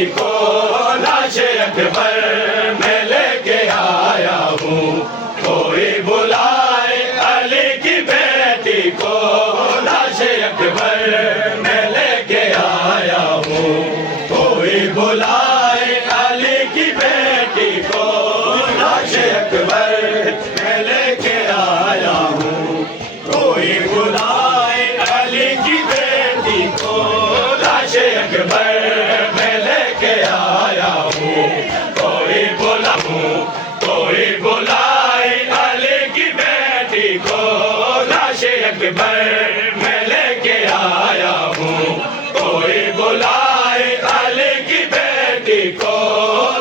बेटी को लाश अकबर मैं लेके आया हूँ। कोई बुलाए अली की बेटी को लाश अकबर मैं लेके आया हूँ। कोई बुलाए अली की बेटी को लाश अकबर मैं लेके आया हूँ। कोई बुलाए अली की बेटी को लाश अकबर मैं लेके आया हूँ। कोई बुलाए अली की बेटी को लाश अकबर मैं लेके आया हूँ। कोई बुलाए अली की बेटी को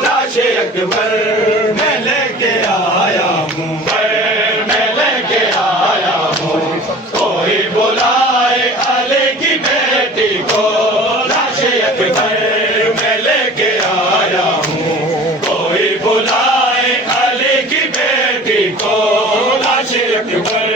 लाश अकबर मैं लेके आया हूँ। मैं लेके आया हूँ। कोई बुलाए अली की बेटी को लाश अकबर मैं लेके आया हूँ। कोई बुलाए अली की बेटी को लाश अकबर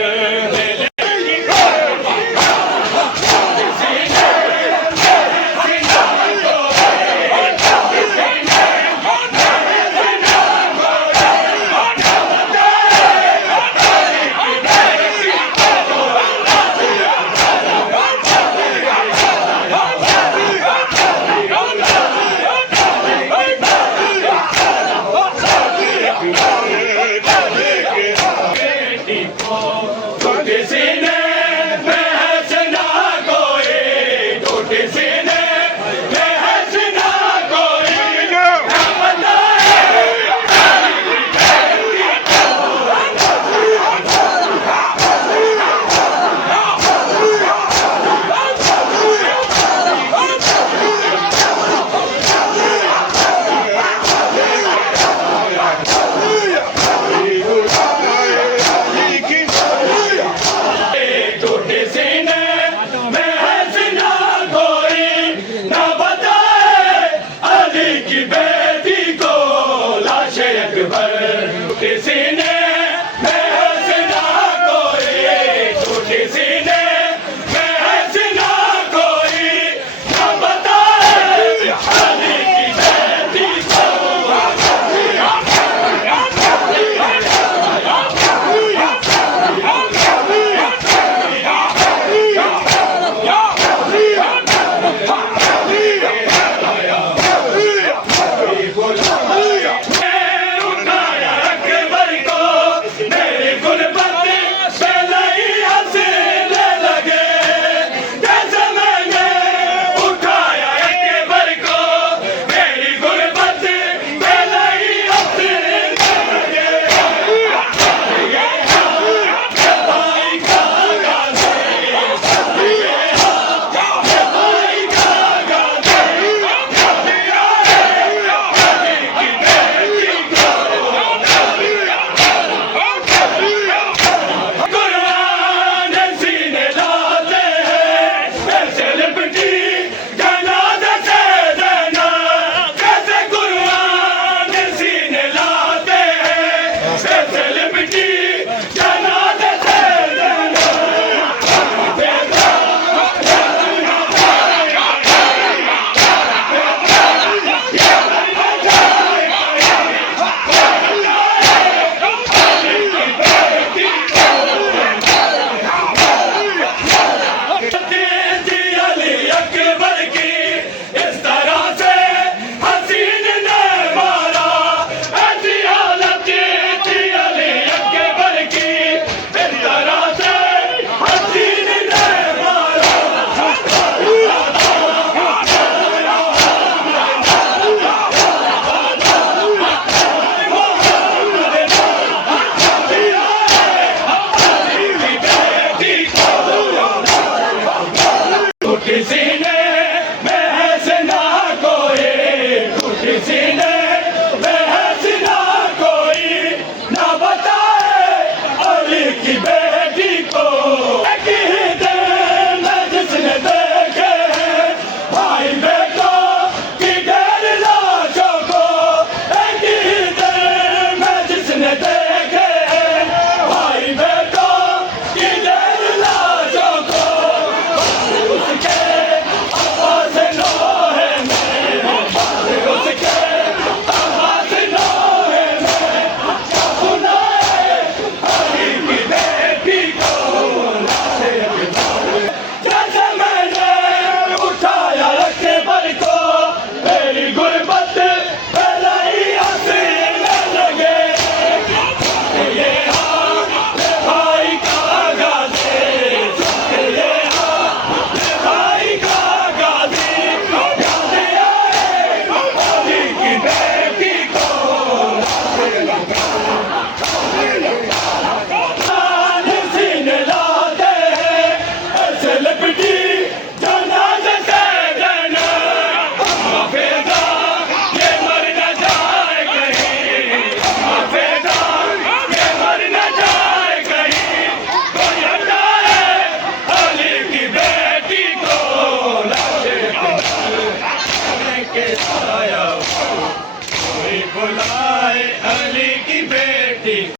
आया हूँ कोई बुलाए अली की बेटी